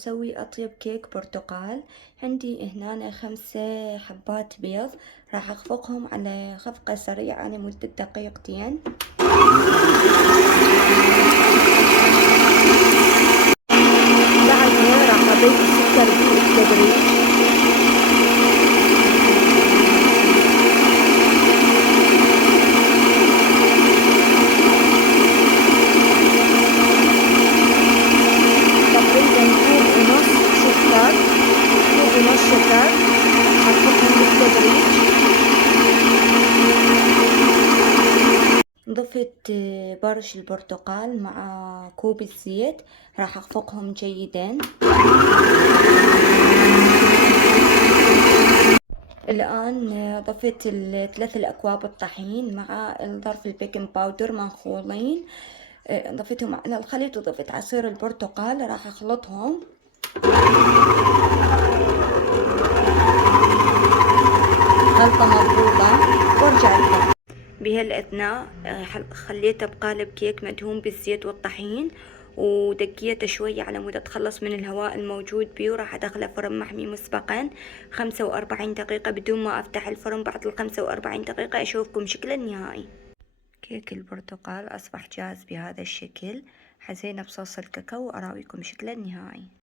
نسوي أطيب كيك برتقال. عندي هنا 5 حبات بيض، راح أخفقهم على خفقة سريعة لمدة دقيقتين. بعدها راح أضيف السكر بالتدريج. تقريبا كوب ونص سكر، كوب ونص شكر، أخفقهم بالتدريج. ضفت برش البرتقال مع كوب الزيت، راح أخفقهم جيدا. الآن ضفت 3 أكواب الطحين مع ظرف البيكنج باودر منخولين، ضفتهم على الخليط وضفت عصير البرتقال، راح أخلطهم. خلطة مضبوطة وارجع لكم. بهالأثناء خليته بقالب كيك مدهون بالزيت والطحين، ودقيته شوية على مود أتخلص من الهواء الموجود بيه، وراح أدخله فرن محمي مسبقا 45 دقيقة بدون ما أفتح الفرن. بعد 45 دقيقة أشوفكم شكله النهائي. كيك البرتقال أصبح جاهز بهذا الشكل، حزينه بصوص الكاكاو وأراويكم شكله النهائي.